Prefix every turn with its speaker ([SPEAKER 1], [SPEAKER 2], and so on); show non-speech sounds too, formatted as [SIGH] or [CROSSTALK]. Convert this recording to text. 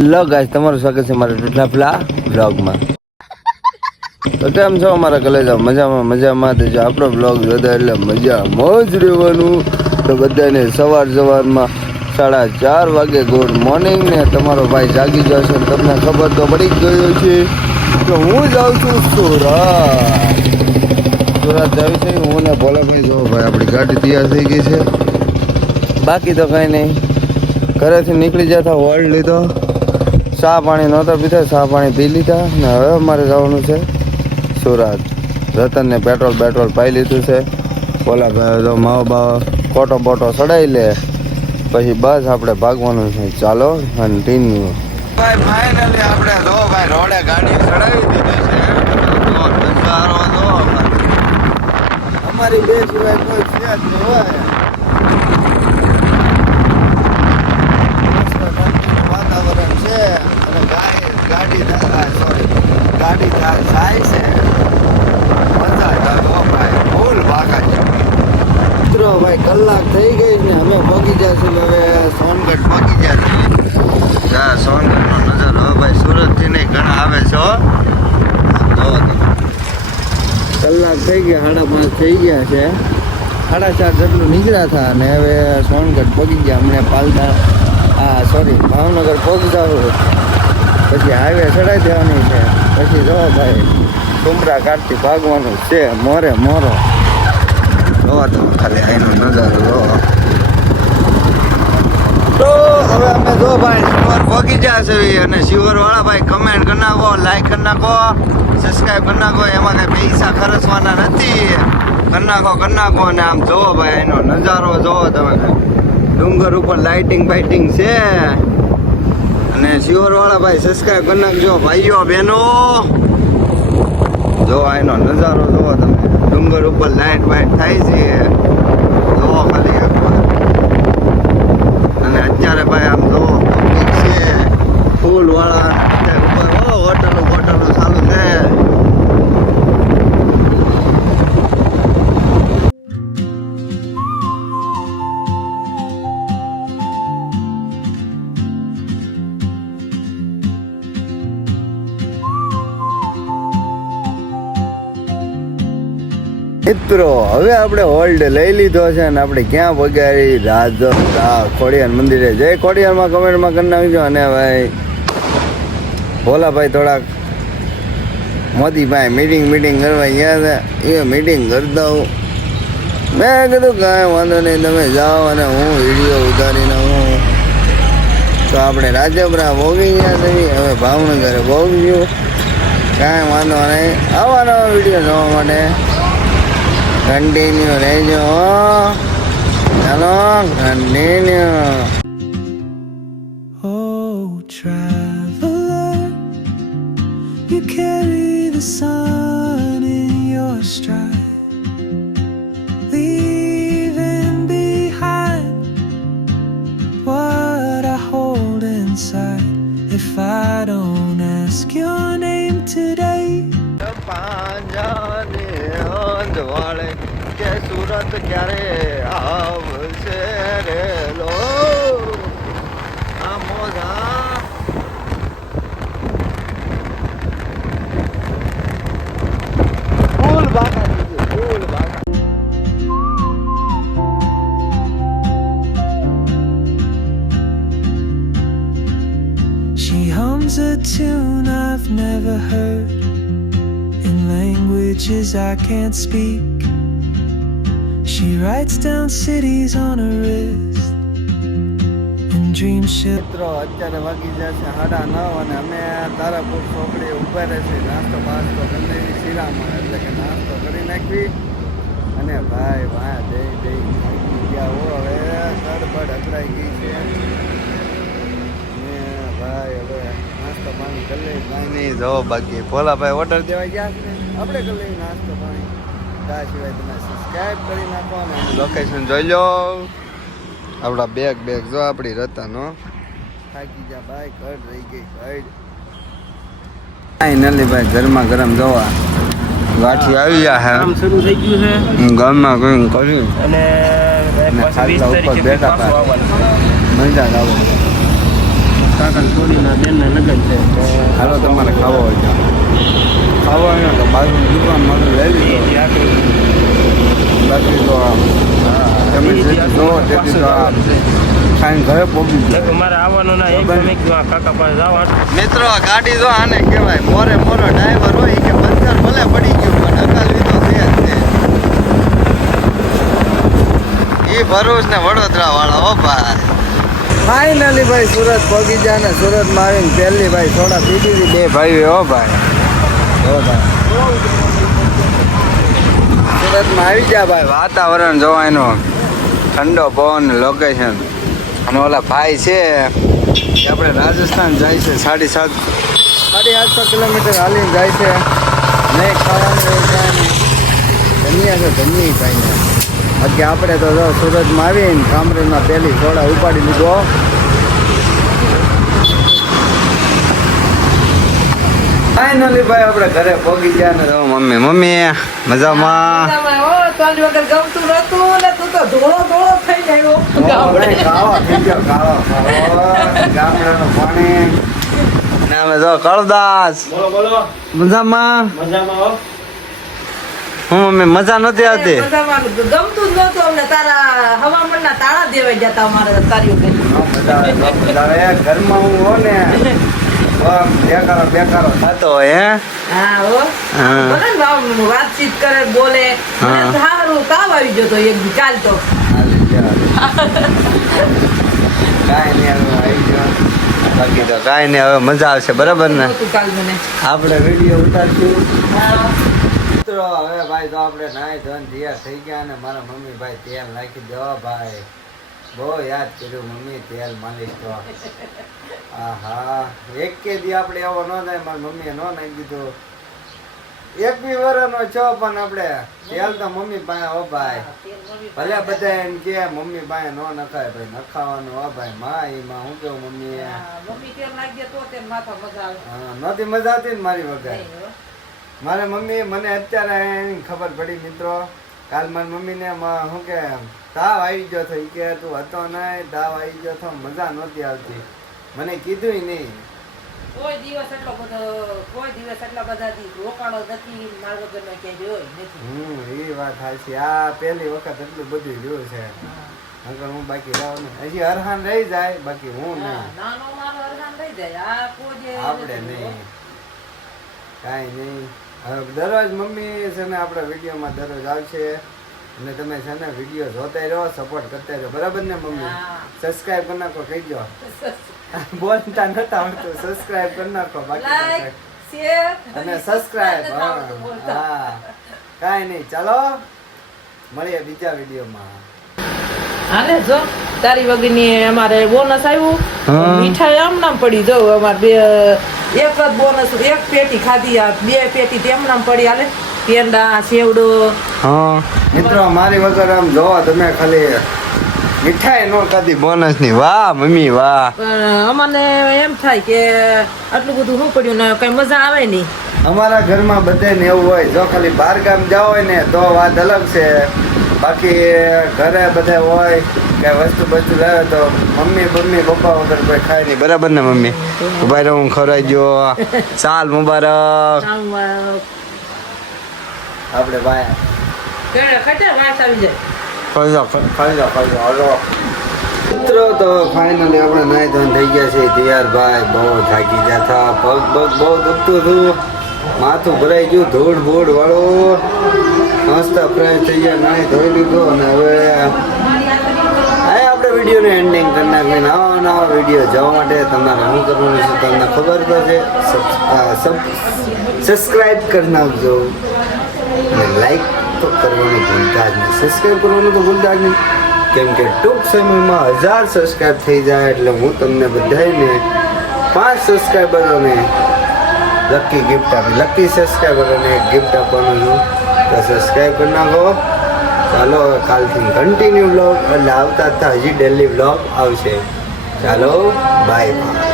[SPEAKER 1] Hello guys તમારું સ્વાગત છે મારા ટુટલાફલા બ્લોગમાં તો કેમ છો અમારા કલેજા? મજામાં મજામાં તો જો આપણો બ્લોગ જોતા એટલે મજા મોજ રહેવાનું. તો બધાને સવાર સવારમાં સાડા ચાર વાગે ગુડ મોર્નિંગ ને તમારો ભાઈ જાગી જશે તમને ખબર તો પડી જ ગયો છે તો હું જાઉં છું સુરત. સુરત જાઉં છે હું ને ભોલાભાઈ જો ભાઈ આપણી ગાડી તૈયાર થઈ ગઈ છે. બાકી તો કાંઈ નહીં. ઘરેથી નીકળી જતા વર્લ્ડ લીધો. ચા પાણી નહોતા પીધા ચા પાણી પી લીધા ને હવે અમારે જવાનું છે સુરત. રતનને પેટ્રોલ પેટ્રોલ પાઈ લીધું છે. બોલા ભાઈ તો માવો બાવો કોટો બોટો ચડાવી લે. પછી બસ આપણે ભાગવાનું છે. ચાલો કન્ટિન્યુ ભાઈ ફાઇનલી આપણે જો ભાઈ રોડે ગાડી ચડાવી દીધી છે. જો નજારો જો અમારી. બે સિવાય કોઈ છે જ નહીં હોય મસ્ત ઠંડીનું વાતાવરણ છે અને ગાડી ગાડી સોરી ગાડી જાય જાય છે મજા આવે હો ભાઈ ફૂલ ભાગા છે મિત્રો ભાઈ કલાક થઈ ગઈ ને અમે પહોંચી જશું હવે સોનગઢ પહોંચી જશું હા સોનગઢનો નજારો હવે ભાઈ સુરતથી નહીં ઘણા આવે છે હો જોવો તમે કલાક થઈ ગયા સાડા પાંચ થઈ ગયા છે. સાડા ચાર જેટલું નીકળ્યા હતા અને હવે સોનગઢ પગી ગયા. અમને પાલતા હા સોરી ભાવનગર પહોંચી જાવ પછી હાઈવે ચડાવી દેવાની છે. પછી જો ભાઈ ટુમરા કાઢતી ભાગવાનું છે. મોરે મોરો. જોવા તમે ખાલી આઈનો નજારો, જો. તો હવે અમે જો ભાઈ, શિવર પગી છે અને શિવર વાળા ભાઈ કમેન્ટ કરી નાખો લાઈક કરી નાખો સબસ્ક્રાઈબ કરી નાખો. એમાં કઈ પૈસા ખર્ચવાના નથી. કરી નાખો અને આમ જોવો ભાઈ, એનો નજારો જોવો તમે ડુંગર ઉપર લાઇટિંગ બાઇટિંગ છે. અને શિયોર વાળા ભાઈ સબસ્ક્રાઈબ કરી નાખજો. ભાઈઓ, બહેનો. જો એનો નજારો જોવો તમે. ડુંગર ઉપર લાઇટ બાઇટ થાય છે. મિત્રો, હવે આપણે હોલ્ડ લઈ લીધો છે અને આપણે ક્યાં પગારી રાજ ખોડિયાર મંદિરે. જય ખોડિયારમાં કમેન્ટમાં કરી નાખજો અને ભાઈ, ભોલાભાઈ થોડાક મોદીભાઈ મીટિંગ મીટિંગ કરવા ગયા હતા એ મીટિંગ કરતા હું મેં કીધું કાંઈ વાંધો નહીં, તમે જાઓ અને હું વીડિયો ઉતારીને હું તો આપણે રાજપરા ભોગી ગયા નહીં હવે ભાવનગરે ભોગ્યું કાંઈ વાંધો નહીં. આવા નવા વીડિયો જોવા માટે. Continue ninyo. Talong, continue.
[SPEAKER 2] Oh, traveler, you carry the sun.
[SPEAKER 1] કે સુરત ક્યારે આવશે રે લો આ મોજા ફૂલ બાકા દીધી ફૂલ બાકા
[SPEAKER 2] she hums a tune I've never heard in languages I can't speak. She writes down cities on her wrist and dreams she'll.
[SPEAKER 1] મિત્રો અત્યારે વાગી જશે સાડા નવ અને અમે તારાપુર ચોકડી ઊભા રહેશે નાસ્તો બાસ્તો કરી શિરામાં એટલે કે નાસ્તો કરી નાખવી. અને ભાઈ ભાઈ દે દઈ થાકી ગયા હો. હવે ગડબડ અકળાઈ ગઈ છે. ને ભાઈ હવે નાસ્તો પાણી કરી લઈ નહીં જો બાકી. ભોલાભાઈ ઓર્ડર દેવા ગયા છે? ને આપણે કરી પાણી ત્યાં સિવાય તમે સબસ્ક્રાઈબ કરી નાખો અને લોકેશન જોઈ લો. આપણા બેગ બેગ જો આપણી રતાનો. થાકી જા ભાઈ કડ રહી ગઈ કડ ફાઇનલી ભાઈ ગરમા ગરમ જોવા ગાંઠી આવી ગયા
[SPEAKER 3] કામ શરૂ થઈ ગયું છે.
[SPEAKER 1] ગામમાં કઈ કર્યું?
[SPEAKER 3] અને
[SPEAKER 1] ખાટલા ઉપર બેઠા હતા. મજા આવે.
[SPEAKER 3] કાકા છોડીના બેનના લગ્ન છે.
[SPEAKER 1] હાલો તમારે ખાવો હોય તો ખાવા હોય ને તો બાજુ દુકાનમાં લઈ લીધો. બાકી તો તમે જોવો તેથી તો ખાઈને ઘરે પહોંચી જાય.
[SPEAKER 3] મારે આવવાનું ના એક મેં કીધું આ કાકા પાસે જવાનું.
[SPEAKER 1] મિત્રો આ ગાડી જો આને કહેવાય મોરે મોરો ડ્રાઈવર હોય કે પંચર ભલે પડી ગયું પણ અકાલવી તો છે જ તે એ ભરૂચ ને વડોદરા વાળા હો ભાઈ. ફાઇનલી ભાઈ સુરત પહોંચી જાય ને સુરતમાં આવીને પહેલી ભાઈ થોડા પીધી બે ભાઈ હો ભાઈ. સુરતમાં આવી ગયા ભાઈ વાતાવરણ જોવા ઠંડો પવન લોકેશન અને ઓલા ભાઈ છે, એ આપણે રાજસ્થાન જાય છે સાડી સાત સાડી આઠસો કિલોમીટર હાલીને જાય છે. નહીં ખાવાનું ધનિયા છે, ધનિયા કાંઈ નહીં બાકી આપણે તો સુરતમાં આવીને કામરેજમાં પહેલી ઘોડા ઉપાડી લીધો. ફાઇનલી ભાઈ આપણે ઘરે પહોંચી ગયા ને. તો મમ્મી મમ્મી મજામાં?
[SPEAKER 4] ને [LAUGHS]
[SPEAKER 1] ને કળદાસ.
[SPEAKER 3] બોલો બોલો.
[SPEAKER 1] મજામાં?
[SPEAKER 3] મજામાં હું.
[SPEAKER 1] મમ્મી મજા નથી આવતી?
[SPEAKER 4] ગમતું જ નતું અમને. તારા હવામાનના તાળા દેવાઈ ગયા અમારે તારી
[SPEAKER 1] હા, ઘરમાં હું હોઉં ને બેકારો બેકારો. કાંઈ નહીં હવે કાંઈ મજા આવશે બરાબર ને આપણે વીડિયો ઉતારશું મિત્રો હવે ભાઈ તો આપણે નાય તૈયાર થઈ ગયા અને મારા મમ્મી ભાઈ તેલ નાખી દો ભાઈ બહુ યાદ કર્યું મમ્મી તેલ માલિશ તો. આહા એક કે દી આપણે એવો ન થાય મારી મમ્મીએ ન નાખી દીધું. એક બી વરનો છો પણ આપણે તેલ તો મમ્મી પાસે હો ભાઈ. ભલે બધા એમ કે મમ્મી પાસે ન નખાય ભાઈ નખાવાનું હો ભાઈ માં એમાં હું કેવું મમ્મી
[SPEAKER 4] હા, મમ્મી તેલ નાખી તો તેલ માથા મજા આવે
[SPEAKER 1] હા, નહોતી મજા આવતી ને મારી વગર? મારે મમ્મી મને અત્યારે ખબર પડી મિત્રો. કાલ મારી મમ્મીને શું કે તાવ આવી ગયો હતો કે તું હતો નહીં તાવ આવી ગયો હતો મજા નહોતી આવતી. મને કીધું નહીં.
[SPEAKER 4] કોઈ દિવસ એટલો બધો કોઈ દિવસ એટલા બધા દી રોકાણો નથી માર વગરનો ક્યાંય નથી.
[SPEAKER 1] હમ એ વાત સાચી. આ પહેલી વખત એટલું બધું જોયું છે. અંકલ હું બાકી રહું નહીં. હજી અરહાન રહી જાય બાકી હું ના
[SPEAKER 4] નાનો મારો અરહાન રહી જાય. આ કોઈ
[SPEAKER 1] આપણે નહીં. કાંઈ નહીં. હવે દરરોજ મમ્મી છે ને આપણા વિડીયોમાં દરરોજ આવશે. અને તમે છે ને વીડિયો જોતા રહો સપોર્ટ કરતા રહો. બરાબર ને મમ્મી. સબસ્ક્રાઇબ કરી નાખો કહી દો [LAUGHS] બોલતા નતા આવડતું. સબસ્ક્રાઇબ કરી નાખો બાકી અને સબસ્ક્રાઇબ. હા. કાંઈ નહીં ચાલો. મળીએ બીજા વિડીયોમાં.
[SPEAKER 4] હાલે જો. તારી વગરની અમારે બોનસ આવ્યું મીઠાઈ આમ નામ પડી જો અમારે બે એક જ બોનસ એક પેટી ખાધી આ બે પેટી તેમ નામ પડી હાલે. પેંડા સેવડો.
[SPEAKER 1] હા. મિત્રો મારી વગર આમ જોવો તમે ખાલી મીઠાઈ નો ખાધી બોનસની વાહ મમ્મી વાહ.
[SPEAKER 4] પણ અમને એમ થાય કે આટલું બધું શું પડ્યું ને કઈ મજા આવે નહીં.
[SPEAKER 1] અમારા ઘરમાં બધાને એવું હોય જો ખાલી બહાર ગામ જાવ હોય ને તો વાત અલગ છે. બાકી ઘરે બધા હોય કે વસ્તુ બસ્તુ લાવે તો મમ્મી મમ્મી પપ્પા વગર કોઈ ખાય નહીં. બરાબર ને મમ્મી? ભાઈ રહો હું ખવડાવી ગયો સાલ મુબારક. આપણે ભાઈ. મિત્રો તો ફાઇનલી આપણે નાઈ ધોન થઈ ગયા છે તૈયાર ભાઈ બહુ થાકી ગયા હતા પગ પગ બહુ દુખતું હતું. માથું ભરાઈ ગયું ધૂળ ભૂળ વાળું મસ્ત ફ્રેશ થઈ ગયા નાઈ ધોઈ લીધો અને હવે આ આપણે વિડીયોને એન્ડિંગ કરી નાખીએ. નવા નવા વીડિયો જોવા માટે તમારે શું કરવાનું છે તમને ખબર તો છે. સબસ્ક્રાઈબ કરી નાખજો. લાઈક તો કરવાનું ભૂલતા જ નહીં. સબસ્ક્રાઈબ કરવાનું તો ભૂલતા જ નહીં. કેમ કે ટૂંક સમયમાં હજાર સબસ્ક્રાઈબ થઈ જાય એટલે હું તમને બધાને પાંચ સબસ્ક્રાઈબરોને લકી ગિફ્ટ આપી. લકી સબસ્ક્રાઈબરોને ગિફ્ટ આપવાનું છું. તો સબસ્ક્રાઈબ કરી નાખો. ચાલો કાલથી કન્ટિન્યુ બ્લોગ એટલે આવતા હતા, હજી ડેલી બ્લોગ આવશે. ચાલો બાય બાય